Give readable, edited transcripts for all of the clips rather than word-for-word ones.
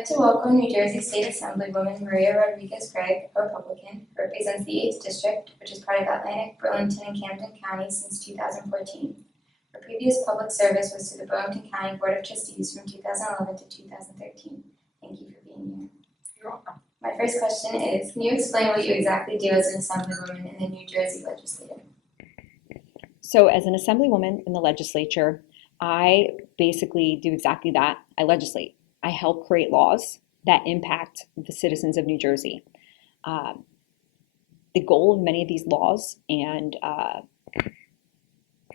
like to welcome New Jersey State Assemblywoman Maria Rodriguez-Gregg, a Republican, who represents the 8th District, which is part of Atlantic, Burlington, and Camden counties since 2014. Her previous public service was to the Burlington County Board of Trustees from 2011 to 2013. Thank you for being here. You're welcome. My first question is, can you explain what you exactly do as an Assemblywoman in the New Jersey Legislature? So as an Assemblywoman in the legislature, I basically do exactly that. I legislate. I help create laws that impact the citizens of New Jersey. The goal of many of these laws and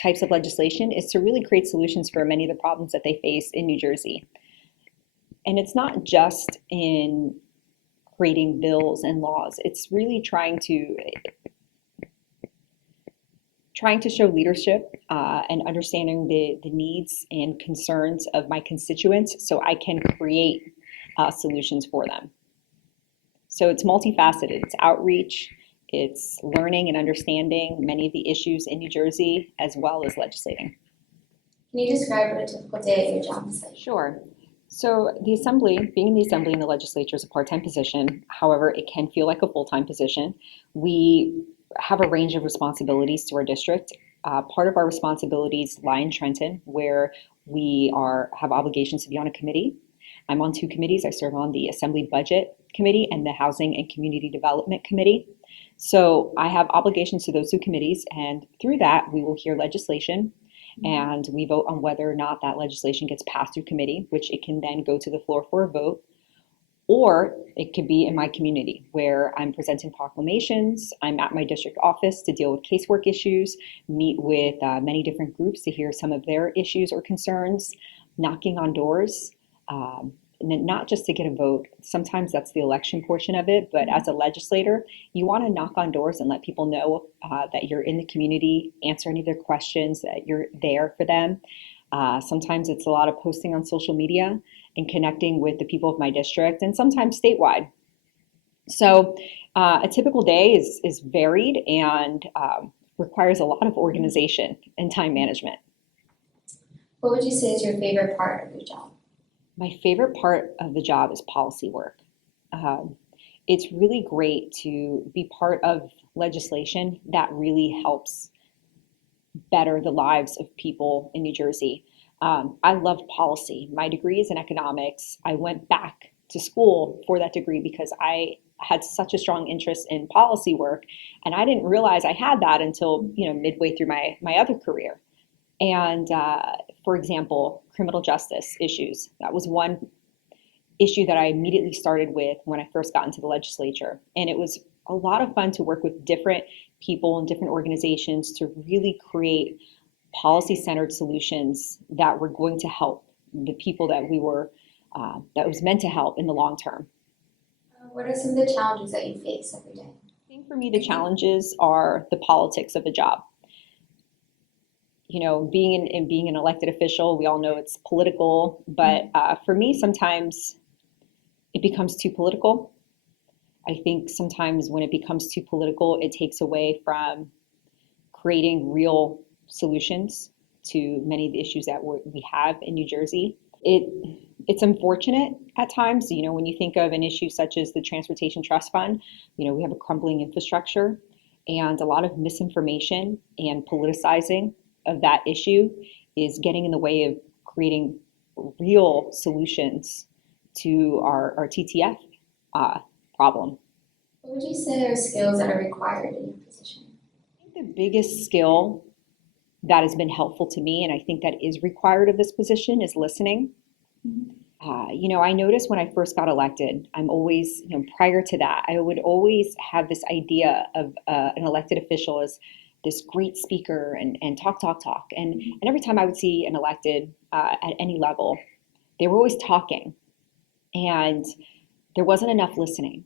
types of legislation is to really create solutions for many of the problems that they face in New Jersey. And it's not just in creating bills and laws. It's really trying to show leadership and understanding the needs and concerns of my constituents so I can create solutions for them. So it's multifaceted. It's outreach, it's learning and understanding many of the issues in New Jersey, as well as legislating. Can you describe what a typical day at your job is like? Sure. So the Assembly, being in the Assembly and the legislature is a part-time position. However, it can feel like a full-time position. We have a range of responsibilities to our district. Part of our responsibilities lie in Trenton, where we have obligations to be on a committee. I'm on 2 committees. I serve on the Assembly Budget Committee and the Housing and Community Development Committee. So I have obligations to those 2 committees, and through that, we will hear legislation, and we vote on whether or not that legislation gets passed through committee, which it can then go to the floor for a vote. Or it could be in my community where I'm presenting proclamations, I'm at my district office to deal with casework issues, meet with many different groups to hear some of their issues or concerns, knocking on doors, and not just to get a vote. Sometimes that's the election portion of it, but as a legislator, you want to knock on doors and let people know that you're in the community, answer any of their questions, that you're there for them. Sometimes it's a lot of posting on social media and connecting with the people of my district, and sometimes statewide. So a typical day is varied and requires a lot of organization and time management. What would you say is your favorite part of your job? My favorite part of the job is policy work. It's really great to be part of legislation that really helps better the lives of people in New Jersey. I love policy. My degree is in economics. I went back to school for that degree because I had such a strong interest in policy work, and I didn't realize I had that until midway through my other career. And for example, criminal justice issues. That was one issue that I immediately started with when I first got into the legislature, and it was a lot of fun to work with different people and different organizations to really create policy-centered solutions that were going to help the people that that was meant to help in the long term. What are some of the challenges that you face every day? I think for me, the challenges are the politics of the job. Being an elected official, we all know it's political, but for me, sometimes it becomes too political. I think sometimes when it becomes too political, it takes away from creating real solutions to many of the issues that we have in New Jersey. It's unfortunate at times, when you think of an issue such as the Transportation Trust Fund, we have a crumbling infrastructure and a lot of misinformation and politicizing of that issue is getting in the way of creating real solutions to our TTF problem. What would you say are skills that are required in your position? I think the biggest skill that has been helpful to me, and I think that is required of this position, is listening. Mm-hmm. I noticed when I first got elected, I'm always, prior to that, I would always have this idea of an elected official as this great speaker and talk. And every time I would see an elected at any level, they were always talking and there wasn't enough listening.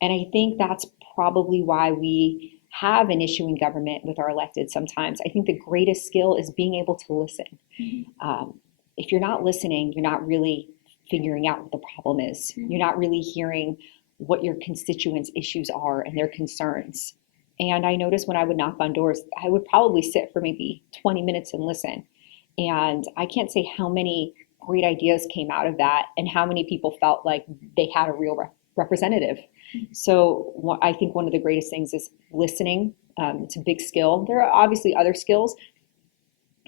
And I think that's probably why we have an issue in government with our elected sometimes. I think the greatest skill is being able to listen. Mm-hmm. If you're not listening, you're not really figuring out what the problem is. Mm-hmm. You're not really hearing what your constituents' issues are and their concerns. And I noticed when I would knock on doors, I would probably sit for maybe 20 minutes and listen. And I can't say how many great ideas came out of that, and how many people felt like they had a real representative. So I think one of the greatest things is listening. It's a big skill. There are obviously other skills,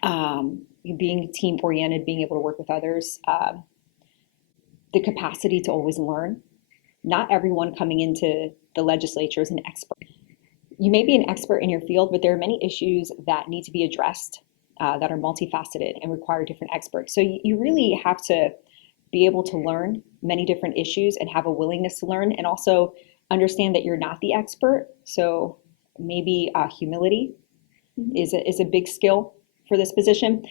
being team oriented, being able to work with others, the capacity to always learn. Not everyone coming into the legislature is an expert. You may be an expert in your field, but there are many issues that need to be addressed that are multifaceted and require different experts. So you really have to be able to learn many different issues and have a willingness to learn, and also understand that you're not the expert. So maybe humility is a big skill for this position.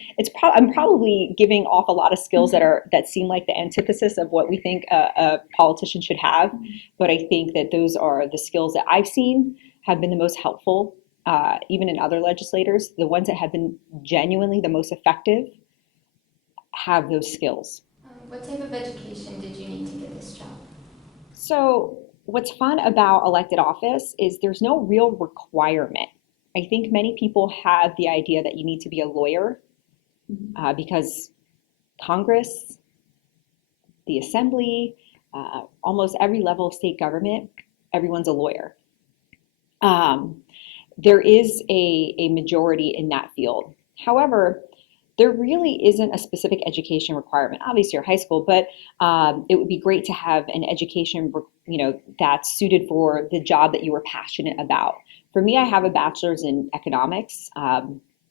I'm probably giving off a lot of skills that seem like the antithesis of what we think a politician should have, but I think that those are the skills that I've seen have been the most helpful, even in other legislators. The ones that have been genuinely the most effective have those skills. What type of education did you need to get this job? So what's fun about elected office is there's no real requirement. I think many people have the idea that you need to be a lawyer because Congress, the Assembly, almost every level of state government, everyone's a lawyer. There is a majority in that field. However, there really isn't a specific education requirement. Obviously, your high school, but it would be great to have an education, that's suited for the job that you were passionate about. For me, I have a bachelor's in economics.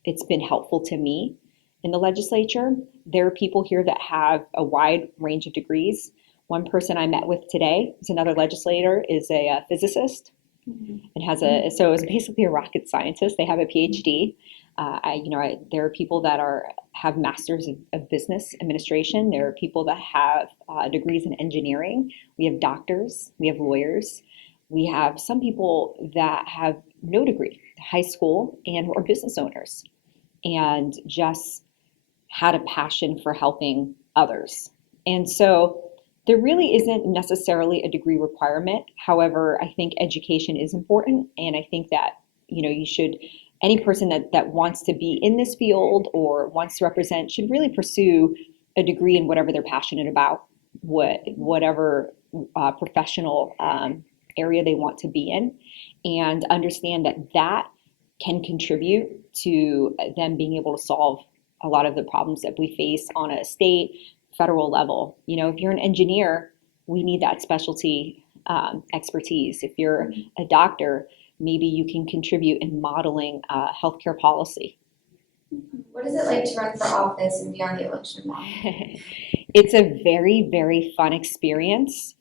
It's been helpful to me in the legislature. There are people here that have a wide range of degrees. One person I met with today is another legislator, is a physicist. And so it's basically a rocket scientist. They have a PhD. There are people that have masters of business administration. There are people that have degrees in engineering. We have doctors. We have lawyers. We have some people that have no degree, high school, and or business owners, and just had a passion for helping others. And so there really isn't necessarily a degree requirement. However, I think education is important, and I think that you should, any person that wants to be in this field or wants to represent should really pursue a degree in whatever they're passionate about, whatever professional area they want to be in, and understand that can contribute to them being able to solve a lot of the problems that we face on a state, federal level. If you're an engineer, we need that specialty expertise. If you're a doctor, maybe you can contribute in modeling healthcare policy. What is it like to run for office and be on the election ballot? It's a very, very fun experience.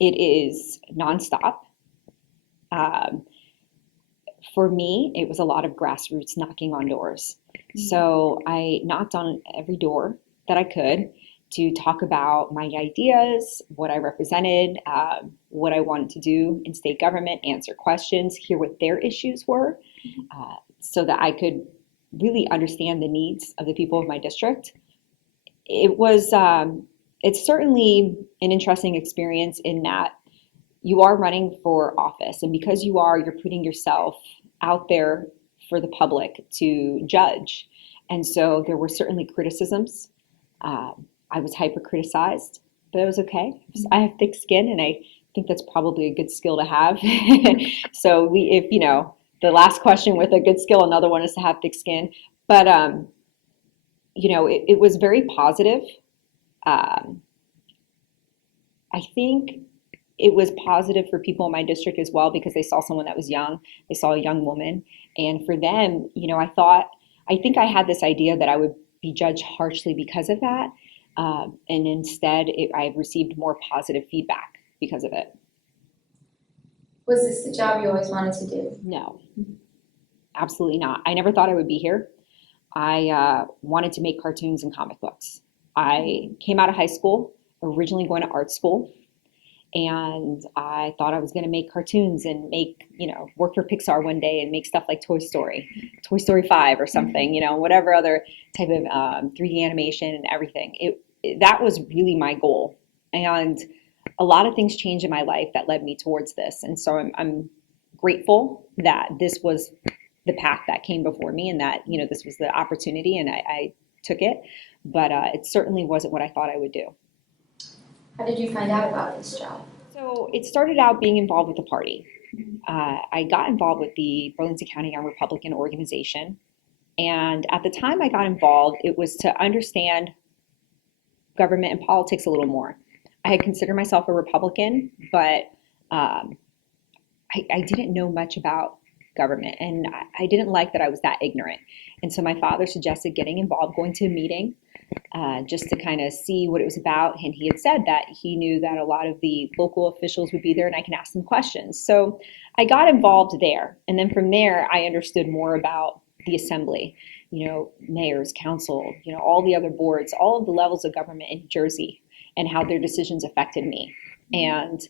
It is nonstop. For me, it was a lot of grassroots knocking on doors. So I knocked on every door that I could to talk about my ideas, what I represented, what I wanted to do in state government, answer questions, hear what their issues were, so that I could really understand the needs of the people of my district. It's certainly an interesting experience in that you are running for office, and because you're putting yourself out there for the public to judge. And so there were certainly criticisms. I was hyper-criticized, but it was okay. I have thick skin, and I think that's probably a good skill to have. So if the last question with a good skill, another one is to have thick skin. But it was very positive. I think it was positive for people in my district as well, because they saw someone that was young. They saw a young woman, and for them, I think I had this idea that I would be judged harshly because of that. And instead, I received more positive feedback because of it. Was this the job you always wanted to do? No, absolutely not. I never thought I would be here. I wanted to make cartoons and comic books. I came out of high school, originally going to art school, and I thought I was going to make cartoons and work for Pixar one day and make stuff like Toy Story 5 or something, whatever other type of 3D animation and everything. That was really my goal. And a lot of things changed in my life that led me towards this. And so I'm grateful that this was the path that came before me, and that, this was the opportunity, and I took it, but it certainly wasn't what I thought I would do. How did you find out about this job? So it started out being involved with the party. I got involved with the Burlington County Young Republican organization. And at the time I got involved, it was to understand government and politics a little more. I had considered myself a Republican, but I didn't know much about government, and I didn't like that I was that ignorant. And so my father suggested getting involved, going to a meeting, just to kind of see what it was about. And he had said that he knew that a lot of the local officials would be there and I can ask them questions. So I got involved there. And then from there, I understood more about the assembly, mayors, council, all the other boards, all of the levels of government in Jersey and how their decisions affected me. And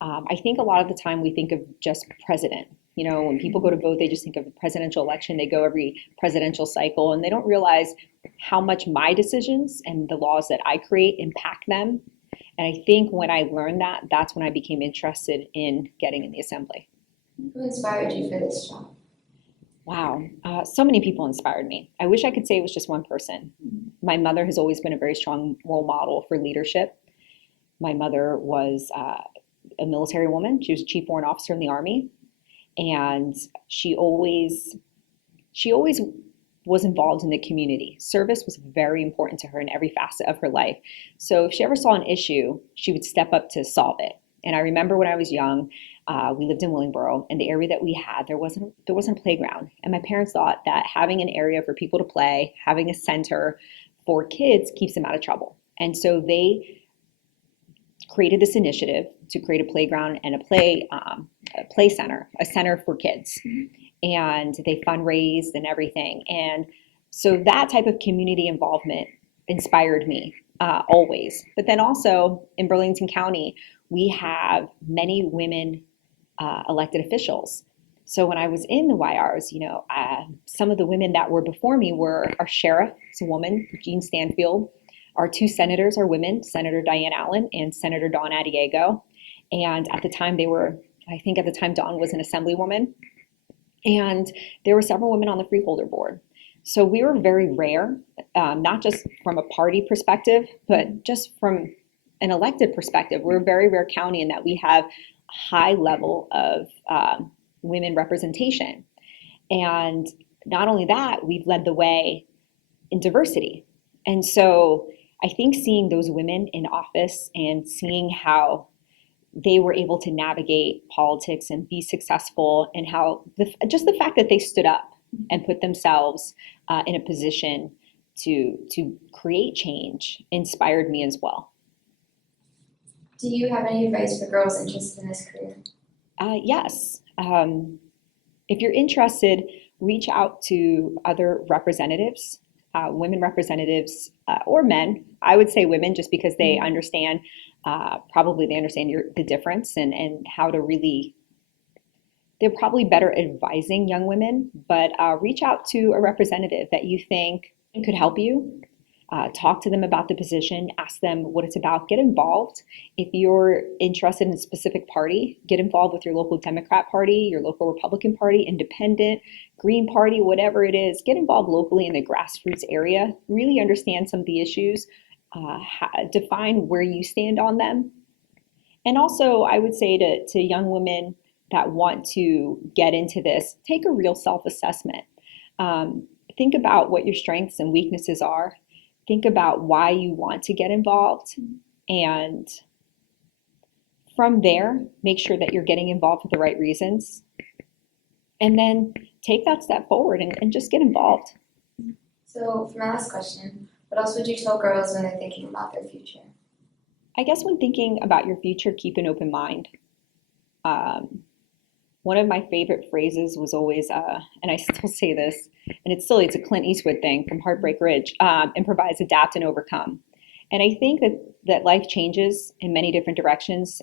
I think a lot of the time we think of just president. When people go to vote, they just think of the presidential election. They go every presidential cycle, and they don't realize how much my decisions and the laws that I create impact them. And I think when I learned that, that's when I became interested in getting in the assembly. Who inspired you for this job? Wow, so many people inspired me. I wish I could say it was just one person. My mother has always been a very strong role model for leadership. My mother was a military woman. She was a chief warrant officer in the Army. And she always was involved in the community. Service was very important to her in every facet of her life. So if she ever saw an issue, she would step up to solve it. And I remember when I was young, we lived in Willingboro, and the area that we had, there wasn't a playground. And my parents thought that having an area for people to play, having a center for kids keeps them out of trouble. And so they created this initiative to create a playground and a play center, a center for kids. And they fundraised and everything. And so that type of community involvement inspired me always. But then also in Burlington County, we have many women elected officials. So when I was in the YRs, some of the women that were before me were our sheriff, it's a woman, Jean Stanfield. Our two senators are women, Senator Diane Allen and Senator Dawn Addiego. And at the time Dawn was an Assemblywoman. And there were several women on the Freeholder Board. So we were very rare, not just from a party perspective, but just from an elected perspective. We're a very rare county in that we have a high level of women representation. And not only that, we've led the way in diversity. And so I think seeing those women in office and seeing how they were able to navigate politics and be successful, and how just the fact that they stood up and put themselves in a position to create change inspired me as well. Do you have any advice for girls interested in this career? Yes. If you're interested, reach out to other representatives, women representatives, or men. I would say women, just because they understand, the difference and how to really, they're probably better advising young women, but reach out to a representative that you think could help you. Talk to them about the position, ask them what it's about, get involved. If you're interested in a specific party, get involved with your local Democrat Party, your local Republican Party, Independent, Green Party, whatever it is. Get involved locally in the grassroots area, really understand some of the issues, define where you stand on them. And also, I would say to young women that want to get into this, take a real self-assessment. Think about what your strengths and weaknesses are. Think about why you want to get involved, and from there, make sure that you're getting involved for the right reasons, and then take that step forward and just get involved. So for my last question, what else would you tell girls when they're thinking about their future? I guess when thinking about your future, keep an open mind. One of my favorite phrases was always, and I still say this, and it's a Clint Eastwood thing from Heartbreak Ridge, improvise, adapt, and overcome. And I think that life changes in many different directions.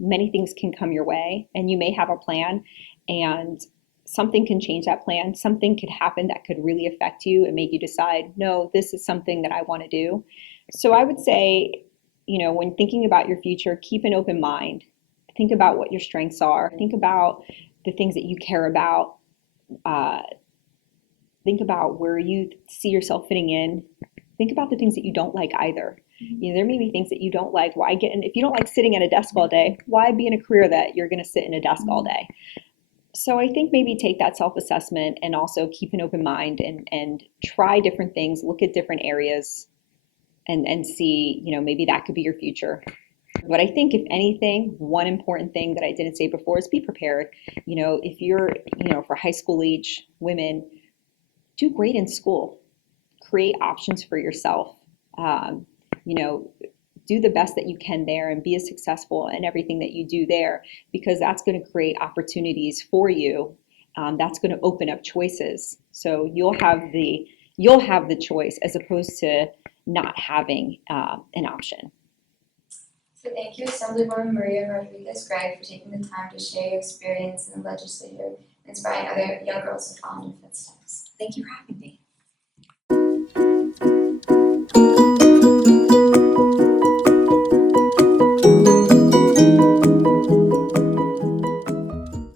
Many things can come your way, and you may have a plan, and something can change that plan. Something could happen that could really affect you and make you decide, no, this is something that I want to do. So I would say, when thinking about your future, keep an open mind. Think about what your strengths are. Think about the things that you care about, the think about where you see yourself fitting in. Think about the things that you don't like either. You know, there may be things that you don't like. Why get in? If you don't like sitting at a desk all day, why be in a career that you're going to sit in a desk all day? So I think maybe take that self-assessment and also keep an open mind and try different things, look at different areas and see, you know, maybe that could be your future. But I think if anything, one important thing that I didn't say before is be prepared. You know, if you're, you know, for high school age women, do great in school, create options for yourself. You know, do the best that you can there and be as successful in everything that you do there, because that's going to create opportunities for you. That's going to open up choices. So you'll have the choice as opposed to not having an option. So thank you, Assemblywoman Maria Rodriguez-Gregg, for taking the time to share your experience in the legislature and inspiring other young girls to follow in your footsteps. Thank you for having me.